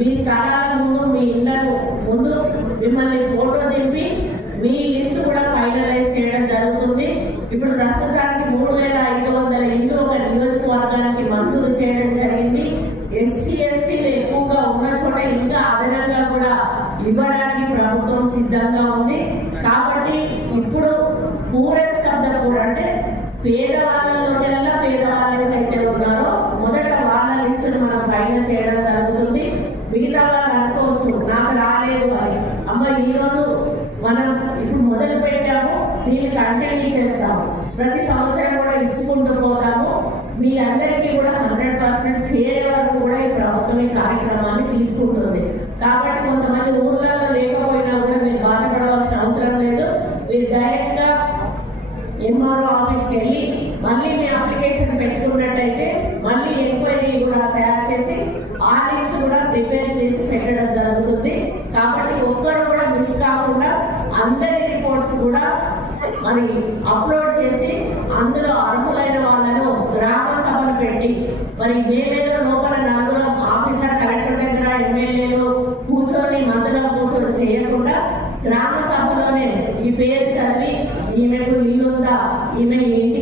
మీ స్థలాల ముందు మీ ఇళ్ళకు ముందు మిమ్మల్ని ఫోటో దింపి మీ లిస్ట్ కూడా ఫైనలైజ్ చేయడం జరుగుతుంది. ఇప్పుడు ప్రస్తుతానికి మూడు వేల ఐదు వందల ఇల్లు ఒక నియోజకవర్గానికి మంజూరు చేయడం జరిగింది. ఎస్సీ ఎస్టీలు ఎక్కువగా ఉన్న చోట ఇంకా అదనంగా కూడా ఇవ్వడానికి ప్రభుత్వం సిద్ధంగా ఉంది. కాబట్టి ఇప్పుడు పూరెస్ట్ ఆఫ్ ద పూర్ అంటే పేదవాళ్ళలో నాకు అమ్మ ఈ రోజు మనం ఇప్పుడు మొదలు పెట్టాము దీన్ని కంటిన్యూ చేస్తాము. ప్రతి సంవత్సరం కూడా ఇచ్చుకుంటూ పోతాము. మీ అందరికీ కూడా హండ్రెడ్ పర్సెంట్ చేరే వరకు కూడా ఈ ప్రభుత్వం ఈ కార్యక్రమాన్ని తీసుకుంటుంది. కాబట్టి కొంతమంది ఊర్లలో లేకపోయినా కూడా మీరు బాధపడవలసిన అవసరం లేదు. మీరు డైరెక్ట్గా ఎంఆర్ఓ ఆఫీస్కి వెళ్ళి మళ్ళీ మీ అప్లికేషన్ పెట్టుకున్నట్టయితే మళ్ళీ ఎంక్వైరీ కూడా తయారు చేసి ఆ లిస్ట్ కూడా ప్రిపేర్ చేసి పెట్టడం మిస్ కాకుండా అందరి రిపోర్ట్స్ కూడా మరి అప్లోడ్ చేసి అందులో అర్హులైన వాళ్ళను గ్రామ సభలు పెట్టి మరి మేమేదో లోపల నలుగురం ఆఫీసర్ కలెక్టర్ దగ్గర ఎమ్మెల్యేలు కూర్చొని మందులో కూర్చొని చేయకుండా గ్రామ సభలోనే ఈ పేరు చదివి ఈమెకు ఇల్లుందా ఈమె ఇంటి